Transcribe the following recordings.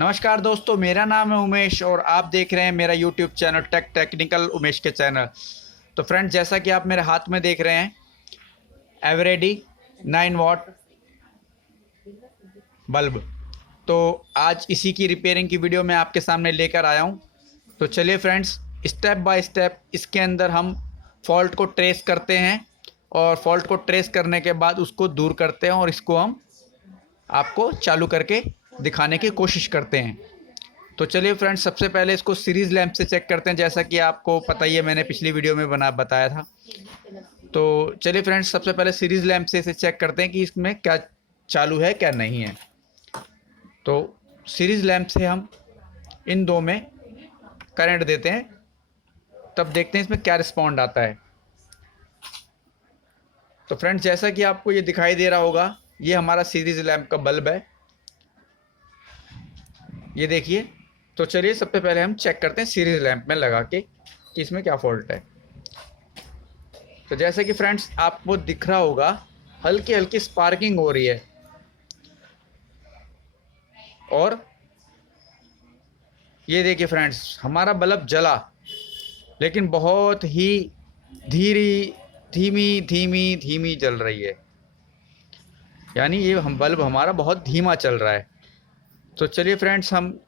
नमस्कार दोस्तों, मेरा नाम है उमेश और आप देख रहे हैं मेरा यूट्यूब चैनल टेक्निकल उमेश के चैनल। तो फ्रेंड्स, जैसा कि आप मेरे हाथ में देख रहे हैं एवरेडी 9 वाट बल्ब। तो आज इसी की रिपेयरिंग की वीडियो मैं आपके सामने लेकर आया हूं। तो चलिए फ्रेंड्स, स्टेप बाय स्टेप इसके अंदर हम फॉल्ट को ट्रेस करते हैं और फॉल्ट को ट्रेस करने के बाद उसको दूर करते हैं और इसको हम आपको चालू करके दिखाने की कोशिश करते हैं। तो चलिए फ्रेंड्स, सबसे पहले इसको सीरीज़ लैंप से चेक करते हैं, जैसा कि आपको पता ही है, मैंने पिछली वीडियो में बताया था। तो चलिए फ्रेंड्स, सबसे पहले सीरीज़ लैंप से इसे चेक करते हैं कि इसमें क्या चालू है क्या नहीं है। तो सीरीज़ लैंप से हम इन दो में करंट देते हैं, तब देखते हैं इसमें क्या रिस्पॉन्ड आता है। तो फ्रेंड्स, जैसा कि आपको ये दिखाई दे रहा होगा, ये हमारा सीरीज़ लैंप का बल्ब है, ये देखिए। तो चलिए सबसे पहले हम चेक करते हैं सीरीज़ लैंप में लगा के कि इसमें क्या फॉल्ट है। तो जैसे कि फ्रेंड्स आपको दिख रहा होगा, हल्की हल्की स्पार्किंग हो रही है और ये देखिए फ्रेंड्स, हमारा बल्ब जला, लेकिन बहुत ही धीमी धीमी धीमी जल रही है, यानी ये हम बल्ब हमारा बहुत धीमा चल रहा है। तो चलिए फ्रेंड्स, हम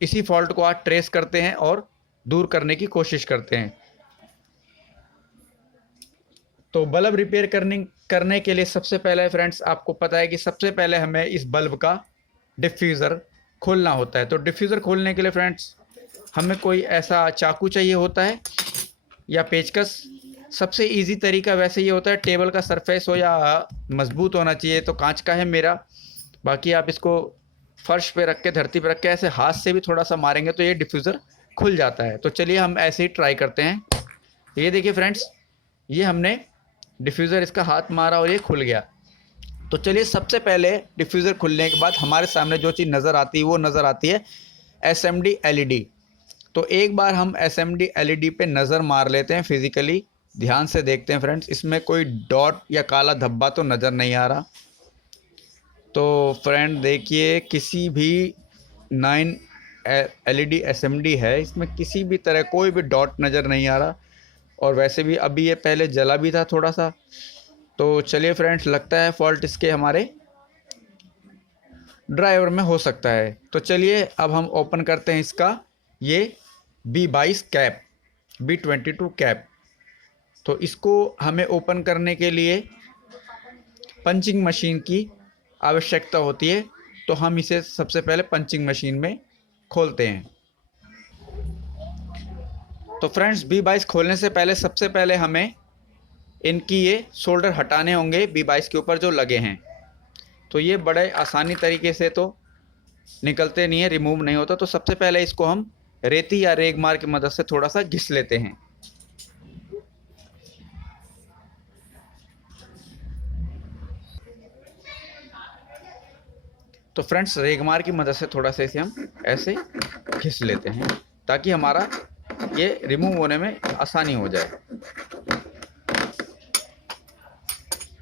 इसी फॉल्ट को आज ट्रेस करते हैं और दूर करने की कोशिश करते हैं। तो बल्ब रिपेयर करने के लिए सबसे पहले फ्रेंड्स, आपको पता है कि सबसे पहले हमें इस बल्ब का डिफ्यूज़र खोलना होता है। तो डिफ्यूज़र खोलने के लिए फ्रेंड्स हमें कोई ऐसा चाकू चाहिए होता है या पेचकस। सबसे इजी तरीका वैसे ये होता है, टेबल का सरफेस हो या मजबूत होना चाहिए। तो कांच का है मेरा, बाकी आप इसको फर्श पे रख के, धरती पे रख के ऐसे हाथ से भी थोड़ा सा मारेंगे तो ये डिफ्यूज़र खुल जाता है। तो चलिए हम ऐसे ही ट्राई करते हैं। ये देखिए फ्रेंड्स, ये हमने डिफ्यूज़र इसका हाथ मारा और ये खुल गया। तो चलिए सबसे पहले डिफ्यूज़र खुलने के बाद हमारे सामने जो चीज़ नज़र आती है वो नज़र आती है SMD LED। तो एक बार हम SMD LED पे नज़र मार लेते हैं, फिज़िकली ध्यान से देखते हैं फ्रेंड्स, इसमें कोई डॉट या काला धब्बा तो नज़र नहीं आ रहा। तो फ्रेंड देखिए, किसी भी 9 LED SMD है, इसमें किसी भी तरह कोई भी डॉट नज़र नहीं आ रहा। और वैसे भी अभी ये पहले जला भी था थोड़ा सा। तो चलिए फ्रेंड्स, लगता है फॉल्ट इसके हमारे ड्राइवर में हो सकता है। तो चलिए अब हम ओपन करते हैं इसका ये B22 कैप, B22 कैप। तो इसको हमें ओपन करने के लिए पंचिंग मशीन की आवश्यकता होती है। तो हम इसे सबसे पहले पंचिंग मशीन में खोलते हैं। तो फ्रेंड्स, B22 खोलने से पहले सबसे पहले हमें इनकी ये शोल्डर हटाने होंगे B22 के ऊपर जो लगे हैं। तो ये बड़े आसानी तरीके से तो निकलते नहीं है, रिमूव नहीं होता। तो सबसे पहले इसको हम रेती या रेगमार की मदद से थोड़ा सा घिस लेते हैं। तो फ्रेंड्स, रेगमार की मदद से थोड़ा सा इसे हम ऐसे घिस लेते हैं ताकि हमारा ये रिमूव होने में आसानी हो जाए।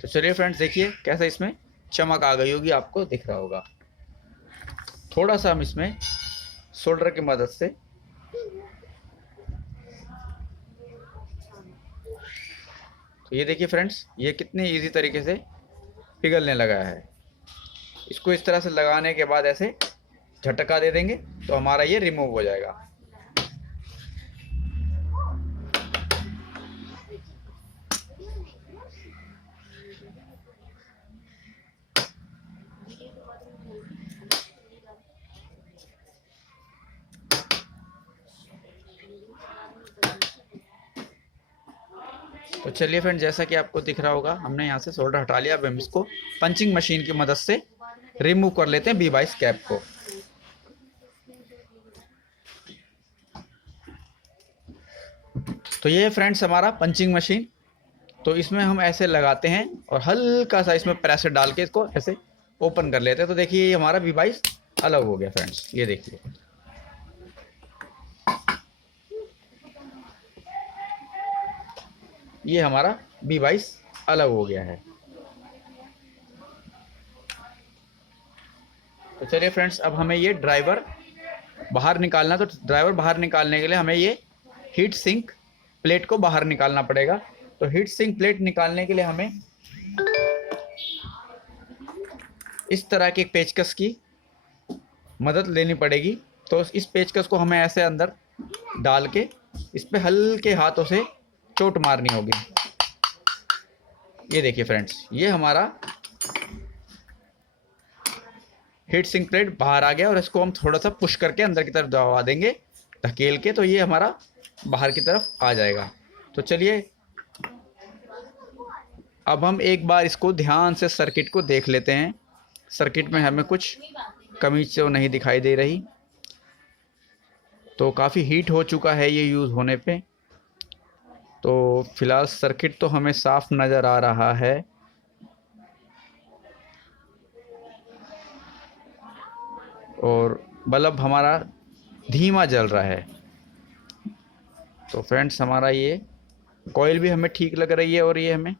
तो चलिए फ्रेंड्स, देखिए कैसे इसमें चमक आ गई होगी, आपको दिख रहा होगा। थोड़ा सा हम इसमें सोल्डर की मदद से तो ये देखिए फ्रेंड्स, ये कितनी इजी तरीके से पिघलने लगा है। इसको इस तरह से लगाने के बाद ऐसे झटका दे देंगे तो हमारा ये रिमूव हो जाएगा। तो चलिए फ्रेंड, जैसा कि आपको दिख रहा होगा, हमने यहाँ से सोल्डर हटा लिया। अब हम इसको पंचिंग मशीन की मदद से रिमूव कर लेते हैं B22 कैप को। तो ये फ्रेंड्स हमारा पंचिंग मशीन। तो इसमें हम ऐसे लगाते हैं और हल्का सा इसमें प्रेशर डाल के इसको ऐसे ओपन कर लेते हैं। तो देखिए ये हमारा B22 अलग हो गया फ्रेंड्स, ये देखिए। ये हमारा B22 अलग हो गया है। तो चलिए फ्रेंड्स, अब हमें ये ड्राइवर बाहर निकालना, तो ड्राइवर बाहर निकालने के लिए हमें ये हीट सिंक प्लेट को बाहर निकालना पड़ेगा। तो हीट सिंक प्लेट निकालने के लिए हमें इस तरह की एक पेचकस की मदद लेनी पड़ेगी। तो इस पेचकस को हमें ऐसे अंदर डाल के इस पे हल्के हाथों से चोट मारनी होगी। ये देखिए फ्रेंड्स, ये हमारा हीट सिंक प्लेट बाहर आ गया और इसको हम थोड़ा सा पुश करके अंदर की तरफ दबा देंगे, धकेल के, तो ये हमारा बाहर की तरफ आ जाएगा। तो चलिए अब हम एक बार इसको ध्यान से सर्किट को देख लेते हैं। सर्किट में हमें कुछ कमी तो नहीं दिखाई दे रही। तो काफ़ी हीट हो चुका है ये यूज़ होने पे। तो फिलहाल सर्किट तो हमें साफ नज़र आ रहा है। और बल्ब हमारा धीमा जल रहा है। तो फ्रेंड्स हमारा ये कॉइल भी हमें ठीक लग रही है और ये हमें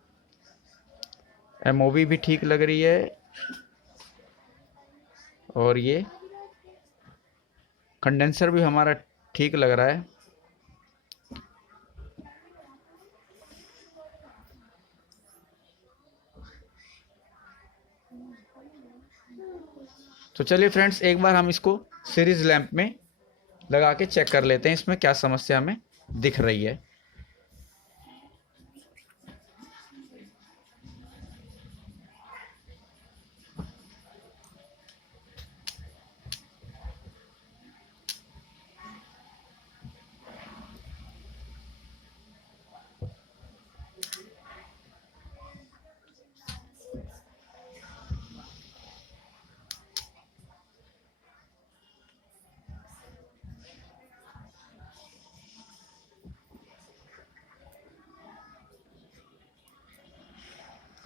एमओवी भी ठीक लग रही है और ये कंडेंसर भी हमारा ठीक लग रहा है। तो चलिए फ्रेंड्स एक बार हम इसको सीरीज लैंप में लगा के चेक कर लेते हैं इसमें क्या समस्या हमें दिख रही है।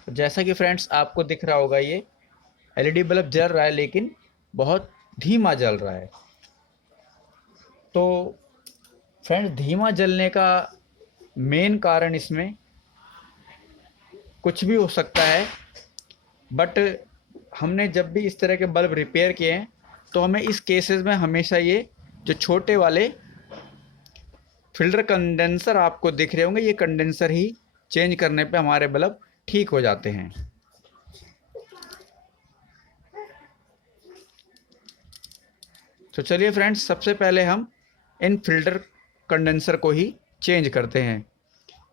तो जैसा कि फ्रेंड्स आपको दिख रहा होगा, ये एलईडी बल्ब जल रहा है लेकिन बहुत धीमा जल रहा है। तो फ्रेंड्स धीमा जलने का मेन कारण इसमें कुछ भी हो सकता है, बट हमने जब भी इस तरह के बल्ब रिपेयर किए हैं तो हमें इस केसेस में हमेशा ये जो छोटे वाले फिल्टर कंडेंसर आपको दिख रहे होंगे, ये कंडेंसर ही चेंज करने पे हमारे बल्ब ठीक हो जाते हैं। तो चलिए फ्रेंड्स सबसे पहले हम इन फिल्टर कंडेंसर को ही चेंज करते हैं।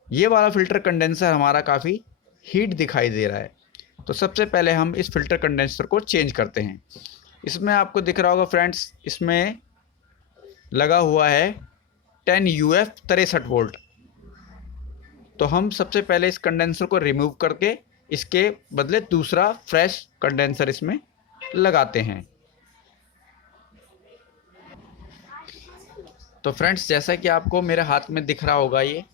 ये वाला फिल्टर कंडेंसर हमारा काफ़ी हीट दिखाई दे रहा है। तो सबसे पहले हम इस फिल्टर कंडेंसर को चेंज करते हैं। इसमें आपको दिख रहा होगा फ्रेंड्स, इसमें लगा हुआ है 10 UF 63 वोल्ट। तो हम सबसे पहले इस कंडेंसर को रिमूव करके इसके बदले दूसरा फ्रेश कंडेंसर इसमें लगाते हैं। तो फ्रेंड्स जैसा कि आपको मेरे हाथ में दिख रहा होगा, ये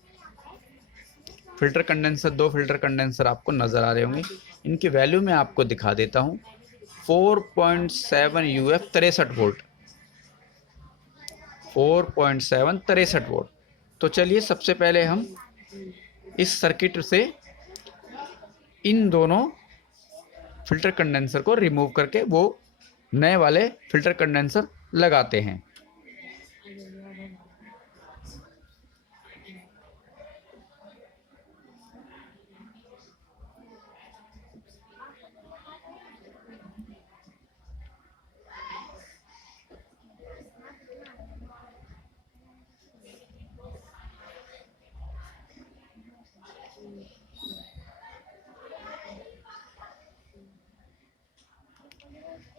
फिल्टर कंडेंसर, दो फिल्टर कंडेंसर आपको नज़र आ रहे होंगे। इनकी वैल्यू मैं आपको दिखा देता हूँ। 4.7 UF 63 वोल्ट, 4.7 63 वोल्ट। तो चलिए सबसे पहले हम इस सर्किट से इन दोनों फिल्टर कंडेंसर को रिमूव करके वो नए वाले फिल्टर कंडेंसर लगाते हैं।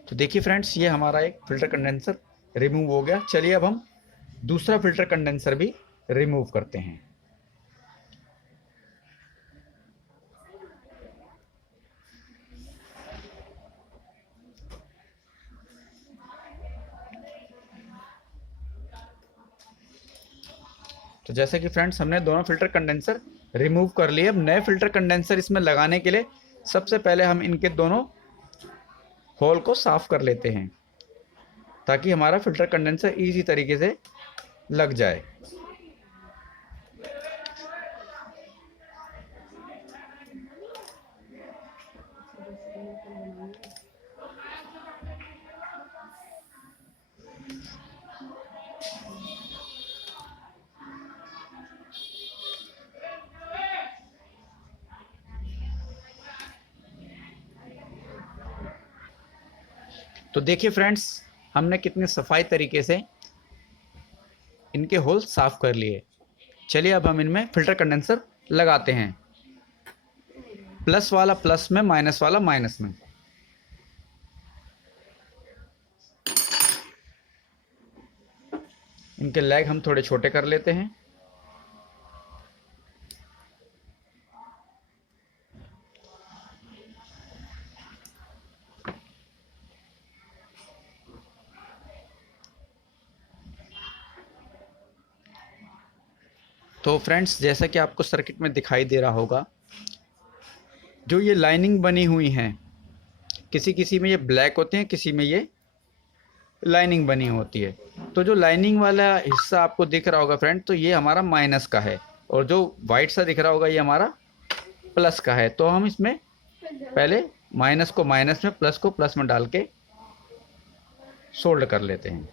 तो देखिए फ्रेंड्स, ये हमारा एक फिल्टर कंडेंसर रिमूव हो गया। चलिए अब हम दूसरा फिल्टर कंडेंसर भी रिमूव करते हैं। तो जैसे कि फ्रेंड्स हमने दोनों फिल्टर कंडेंसर रिमूव कर लिए। अब नए फिल्टर कंडेंसर इसमें लगाने के लिए सबसे पहले हम इनके दोनों होल को साफ कर लेते हैं ताकि हमारा फिल्टर कंडेंसर इजी तरीके से लग जाए। तो देखिए फ्रेंड्स, हमने कितनी सफाई तरीके से इनके होल साफ कर लिए। चलिए अब हम इनमें फिल्टर कंडेंसर लगाते हैं, प्लस वाला प्लस में, माइनस वाला माइनस में। इनके लेग हम थोड़े छोटे कर लेते हैं। तो फ्रेंड्स, जैसा कि आपको सर्किट में दिखाई दे रहा होगा, जो ये लाइनिंग बनी हुई हैं, किसी किसी में ये ब्लैक होते हैं, किसी में ये लाइनिंग बनी होती है। तो जो लाइनिंग वाला हिस्सा आपको दिख रहा होगा फ्रेंड, तो ये हमारा माइनस का है, और जो वाइट सा दिख रहा होगा ये हमारा प्लस का है। तो हम इसमें पहले माइनस को माइनस में, प्लस को प्लस में डाल के सोल्ड कर लेते हैं।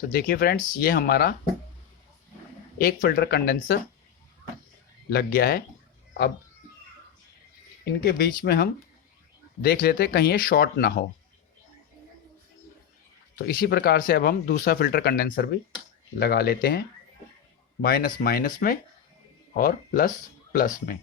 तो देखिए फ्रेंड्स, ये हमारा एक फिल्टर कंडेंसर लग गया है। अब इनके बीच में हम देख लेते हैं कहीं ये शॉर्ट ना हो। तो इसी प्रकार से अब हम दूसरा फिल्टर कंडेंसर भी लगा लेते हैं, माइनस माइनस में और प्लस प्लस में।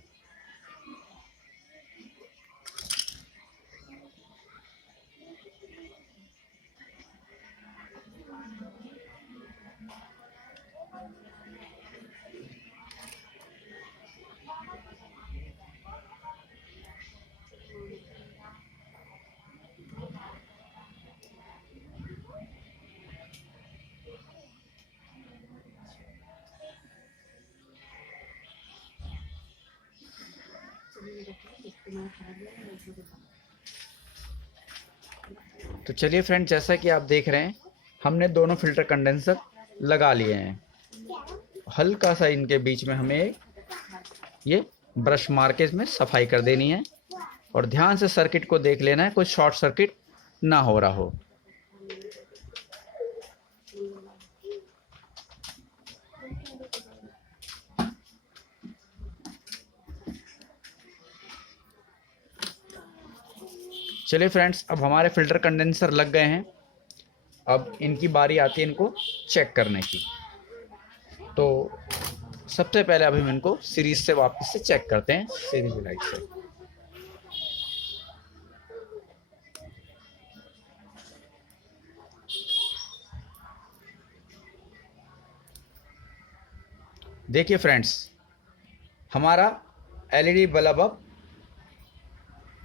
तो चलिए फ्रेंड, जैसा कि आप देख रहे हैं, हमने दोनों फिल्टर कंडेंसर लगा लिए हैं। हल्का सा इनके बीच में हमें ये ब्रश मार के इसमें सफाई कर देनी है, और ध्यान से सर्किट को देख लेना है, कोई शॉर्ट सर्किट ना हो रहा हो। चलिए फ्रेंड्स, अब हमारे फिल्टर कंडेंसर लग गए हैं। अब इनकी बारी आती है इनको चेक करने की। तो सबसे पहले अभी हम इनको सीरीज से वापस से चेक करते हैं, सीरीज लाइट से। देखिए फ्रेंड्स, हमारा एलईडी बल्ब अब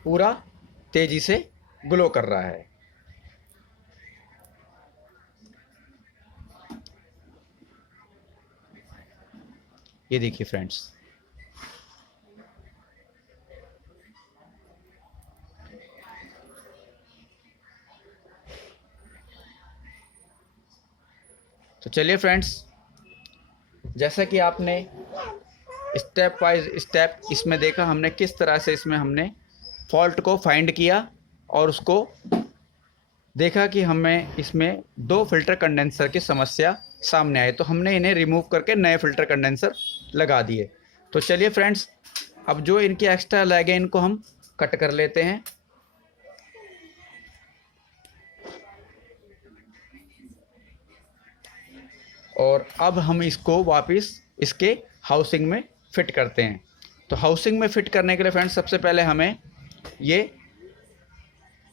पूरा तेजी से ग्लो कर रहा है। ये देखिए फ्रेंड्स, तो चलिए फ्रेंड्स, जैसा कि आपने स्टेप बाय स्टेप इसमें देखा, हमने किस तरह से इसमें हमने फॉल्ट को फाइंड किया और उसको देखा कि हमें इसमें दो फिल्टर कंडेंसर की समस्या सामने आई, तो हमने इन्हें रिमूव करके नए फिल्टर कंडेंसर लगा दिए। तो चलिए फ्रेंड्स, अब जो इनके एक्स्ट्रा लैग है इनको हम कट कर लेते हैं। और अब हम इसको वापस इसके हाउसिंग में फिट करते हैं। तो हाउसिंग में फिट करने के लिए फ्रेंड्स, सबसे पहले हमें ये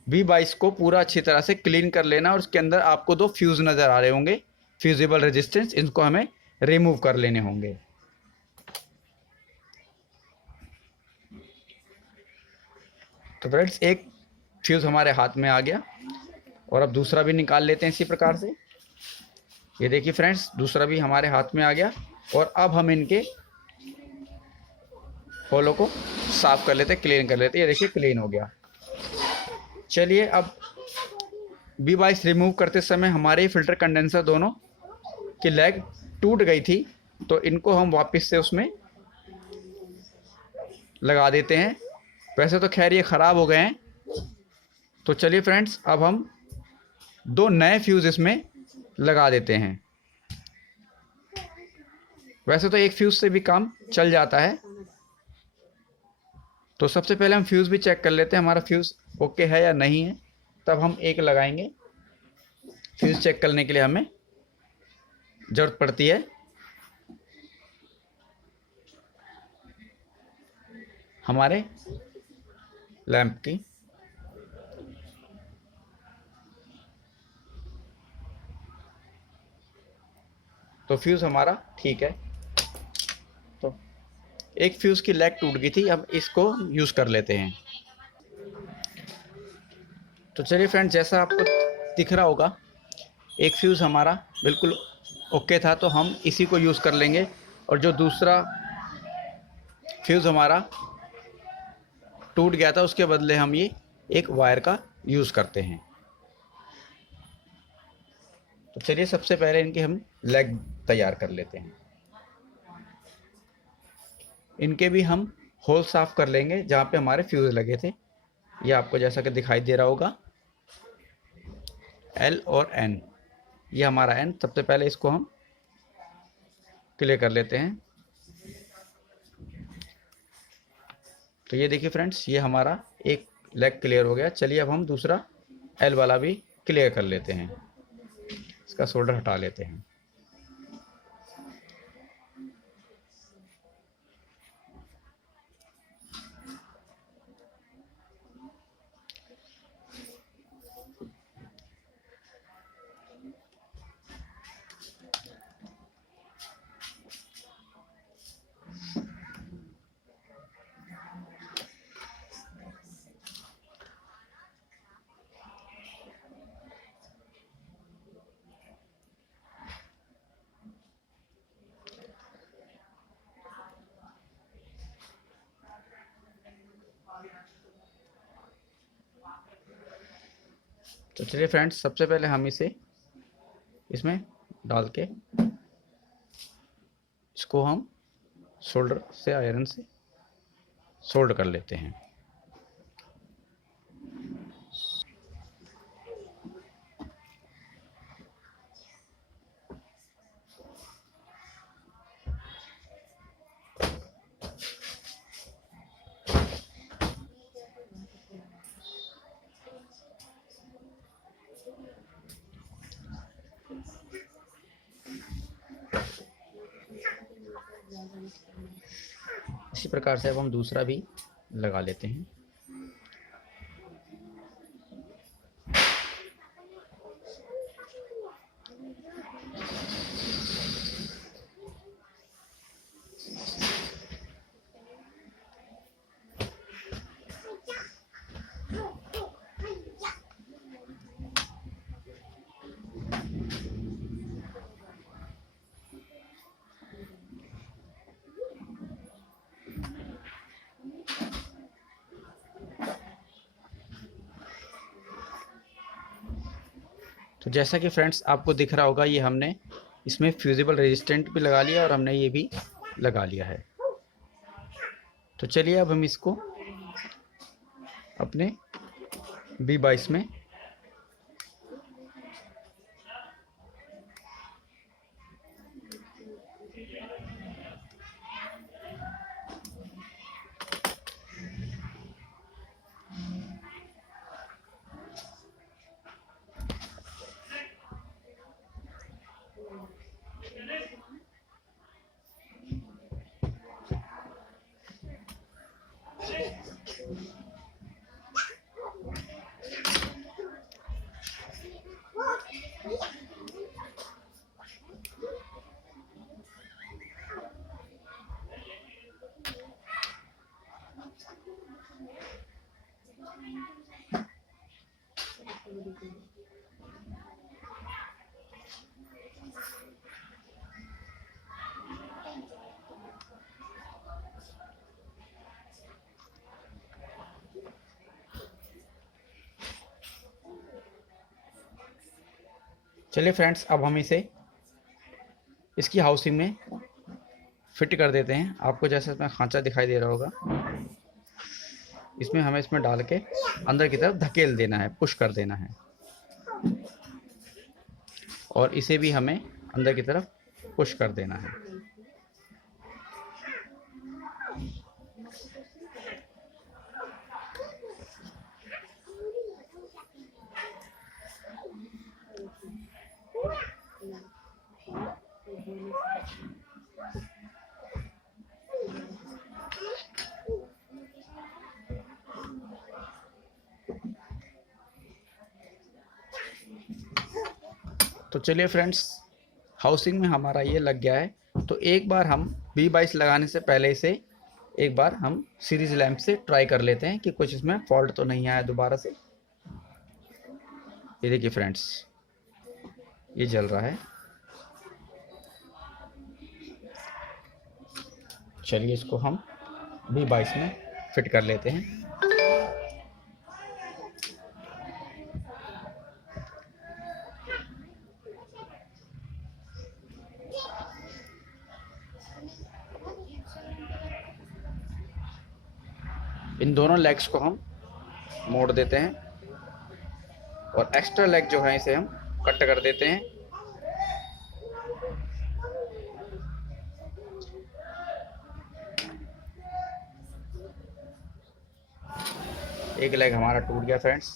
V22 को पूरा अच्छी तरह से क्लीन कर लेना, और उसके अंदर आपको दो फ्यूज़ नज़र आ रहे होंगे, फ्यूजिबल रेजिस्टेंस, इनको हमें रिमूव कर लेने होंगे। तो फ्रेंड्स एक फ्यूज़ हमारे हाथ में आ गया और अब दूसरा भी निकाल लेते हैं इसी प्रकार से। ये देखिए फ्रेंड्स, दूसरा भी हमारे हाथ में आ गया और अब हम इनके होलों को साफ कर लेते हैं, क्लीन कर लेते हैं। ये देखिए क्लीन हो गया। चलिए अब B22 रिमूव करते समय हमारे फ़िल्टर कंडेंसर दोनों की लेग टूट गई थी, तो इनको हम वापस से उसमें लगा देते हैं। वैसे तो खैर ये ख़राब हो गए हैं। तो चलिए फ्रेंड्स, अब हम 2 नए फ्यूज़ इसमें लगा देते हैं। वैसे तो एक फ्यूज़ से भी काम चल जाता है। तो सबसे पहले हम फ्यूज़ भी चेक कर लेते हैं हमारा फ्यूज़ ओके है या नहीं है, तब हम एक लगाएंगे। फ्यूज़ चेक करने के लिए हमें ज़रूरत पड़ती है हमारे लैंप की। तो फ्यूज़ हमारा ठीक है। तो एक फ्यूज़ की लेग टूट गई थी, अब इसको यूज़ कर लेते हैं। तो चलिए फ्रेंड्स, जैसा आपको दिख रहा होगा एक फ्यूज़ हमारा बिल्कुल ओके था, तो हम इसी को यूज़ कर लेंगे। और जो दूसरा फ्यूज़ हमारा टूट गया था उसके बदले हम ये एक वायर का यूज़ करते हैं। तो चलिए सबसे पहले इनकी हम लेग तैयार कर लेते हैं। इनके भी हम होल साफ़ कर लेंगे जहाँ पे हमारे फ्यूज़ लगे थे। ये आपको जैसा कि दिखाई दे रहा होगा L और N, ये हमारा N। सबसे पहले इसको हम क्लियर कर लेते हैं। तो ये देखिए फ्रेंड्स, ये हमारा एक लेग क्लियर हो गया। चलिए अब हम दूसरा L वाला भी क्लियर कर लेते हैं। इसका शोल्डर हटा लेते हैं। तो चलिए फ्रेंड्स, सबसे पहले हम इसे इसमें डाल के इसको हम शोल्डर से आयरन से सोल्ड कर लेते हैं। इसी प्रकार से अब हम दूसरा भी लगा लेते हैं। तो जैसा कि फ्रेंड्स आपको दिख रहा होगा, ये हमने इसमें फ्यूजिबल रेजिस्टेंट भी लगा लिया और हमने ये भी लगा लिया है। तो चलिए अब हम इसको अपने B22 में चलिए फ्रेंड्स, अब हम इसे इसकी हाउसिंग में फिट कर देते हैं। आपको जैसे इसमें खांचा दिखाई दे रहा होगा, इसमें हमें इसमें डाल के अंदर की तरफ धकेल देना है, पुश कर देना है, और इसे भी हमें अंदर की तरफ पुश कर देना है। तो चलिए फ्रेंड्स, हाउसिंग में हमारा ये लग गया है। तो एक बार हम V22 लगाने से पहले इसे एक बार हम सीरीज लैंप से ट्राई कर लेते हैं कि कुछ इसमें फॉल्ट तो नहीं आया दोबारा से। ये देखिए फ्रेंड्स, ये जल रहा है। चलिए इसको हम V22 में फिट कर लेते हैं। इन दोनों लेग्स को हम मोड़ देते हैं और एक्स्ट्रा लेग जो है इसे हम कट कर देते हैं। एक लेग हमारा टूट गया फ्रेंड्स।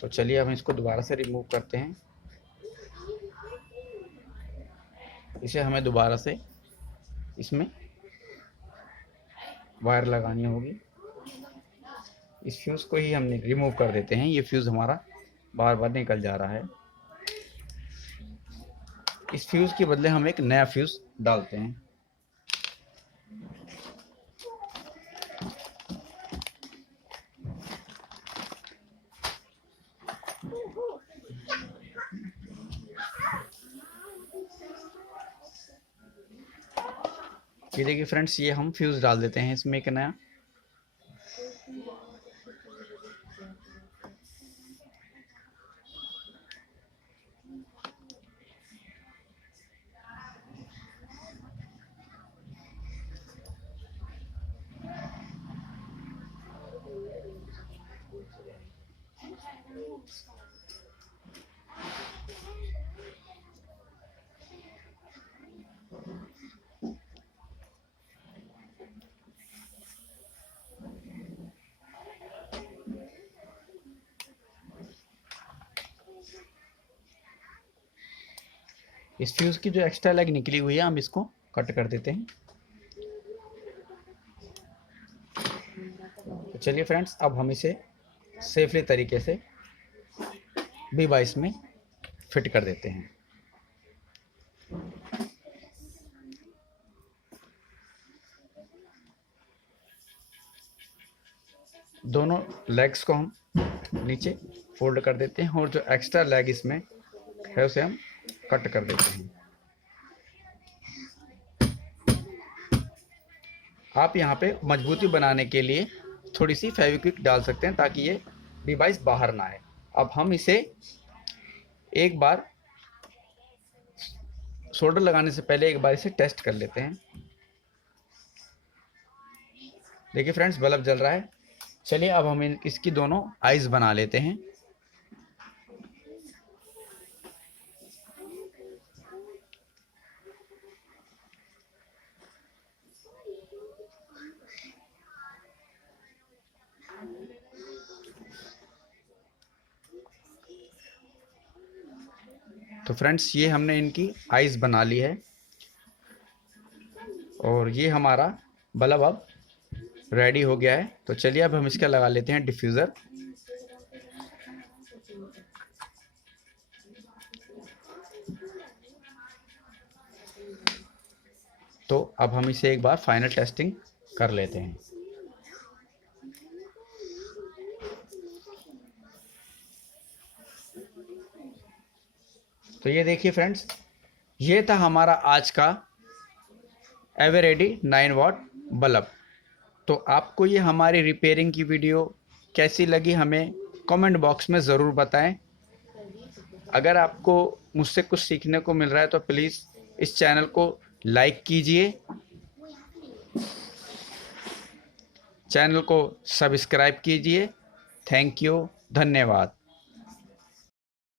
तो चलिए हम इसको दोबारा से रिमूव करते हैं। इसे हमें दोबारा से इसमें वायर लगानी होगी। इस फ्यूज़ को ही हम रिमूव कर देते हैं। ये फ्यूज़ हमारा बार बार निकल जा रहा है। इस फ्यूज़ के बदले हम एक नया फ्यूज़ डालते हैं। ये देखिए फ्रेंड्स, ये हम फ्यूज़ डाल देते हैं इसमें एक नया। इस फ्यूज़ की जो एक्स्ट्रा लेग निकली हुई है हम इसको कट कर देते हैं। तो चलिए फ्रेंड्स, अब हम इसे सेफली तरीके से V22 में फिट कर देते हैं। दोनों लेग्स को हम नीचे फोल्ड कर देते हैं और जो एक्स्ट्रा लेग इसमें है उसे हम कट कर देते हैं। आप यहाँ पे मजबूती बनाने के लिए थोड़ी सी फेविक्विक डाल सकते हैं ताकि ये डिवाइस बाहर ना आए। अब हम इसे एक बार सोल्डर लगाने से पहले एक बार इसे टेस्ट कर लेते हैं। देखिए फ्रेंड्स, बल्ब जल रहा है। चलिए अब हम इसकी दोनों आइज बना लेते हैं। तो फ्रेंड्स, ये हमने इनकी आइज बना ली है और ये हमारा बल्ब अब रेडी हो गया है। तो चलिए अब हम इसका लगा लेते हैं डिफ्यूज़र। तो अब हम इसे एक बार फाइनल टेस्टिंग कर लेते हैं। तो ये देखिए फ्रेंड्स, ये था हमारा आज का एवरेडी 9 वाट बल्ब। तो आपको ये हमारी रिपेयरिंग की वीडियो कैसी लगी हमें कमेंट बॉक्स में ज़रूर बताएं। अगर आपको मुझसे कुछ सीखने को मिल रहा है तो प्लीज़ इस चैनल को लाइक कीजिए, चैनल को सब्सक्राइब कीजिए। थैंक यू, धन्यवाद।